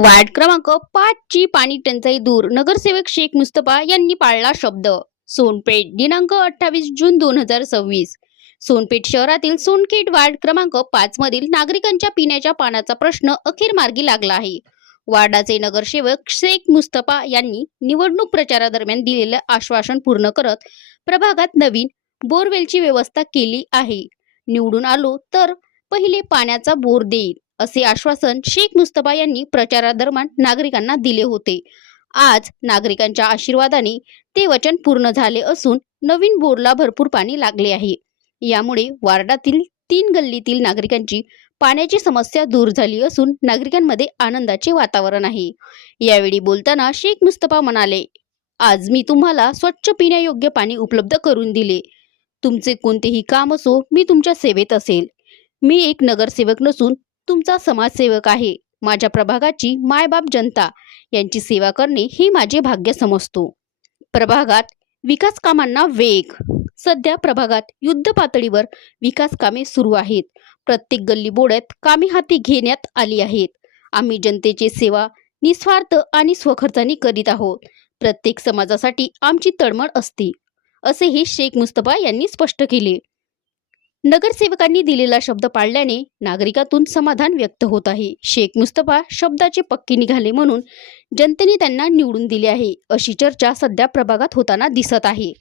Ward क्रमांक 5 ची पाणी टंचाई दूर, नगरसेवक शेख मुस्तफा यांनी पाळला शब्द. सोनपेठ दिनांक 28 जून 2026. सोनपेठ शहरातील सोनखेड वार्ड क्रमांक 5 मधील नागरिकांच्या पिण्याच्या पाण्याचा प्रश्न अखेर मार्गी लागला आहे. वार्डाचे नगरसेवक शेख मुस्तफा यांनी निवडणूक प्रचारादरम्यान दिलेले आश्वासन पूर्ण करत प्रभागात नवीन बोरवेलची व्यवस्था केली आहे. निवडून आलो तर पहिले पाण्याचा बोर देईल असे आश्वासन शेख मुस्तफा यांनी प्रचारादरम्यान नागरिकांना दिले होते. आज नागरिकांच्या आशीर्वादाने ते वचन पूर्ण झाले असून नवीन बोरला भरपूर पाणी लागले आहे. यामुळे वार्डातील 3 गल्लीतील नागरिकांची पाण्याची समस्या दूर झाली असून नागरिकांमध्ये आनंदाचे वातावरण आहे. यावेळी बोलताना शेख मुस्तफा म्हणाले, आज मी तुम्हाला स्वच्छ पिण्यायोग्य पाणी उपलब्ध करून दिले. तुमचे कोणतेही काम असो, मी तुमच्या सेवेत असेल. मी एक नगरसेवक नसून तुमचा समाजसेवक आहे. माझ्या प्रभागाची मायबाप जनता यांची सेवा करणे हे माझे भाग्य समजतो. प्रभागात विकास कामांना वेग. सध्या प्रभागात युद्ध पातळीवर विकास कामे सुरू आहेत. प्रत्येक गल्ली बोळ्यात कामे हाती घेण्यात आली आहेत. आम्ही जनतेची सेवा निस्वार्थ आणि स्वखर्चाने करीत आहोत. प्रत्येक समाजासाठी आमची तळमळ असते, असेही शेख मुस्तफा यांनी स्पष्ट केले. नगरसेवकांनी दिलेला शब्द पाळल्याने नागरिकातून समाधान व्यक्त होत आहे. शेख मुस्तफा शब्दाचे पक्के निघाले म्हणून जनतेने त्यांना निवडून दिले आहे, अशी चर्चा सध्या प्रभागात होताना दिसत आहे.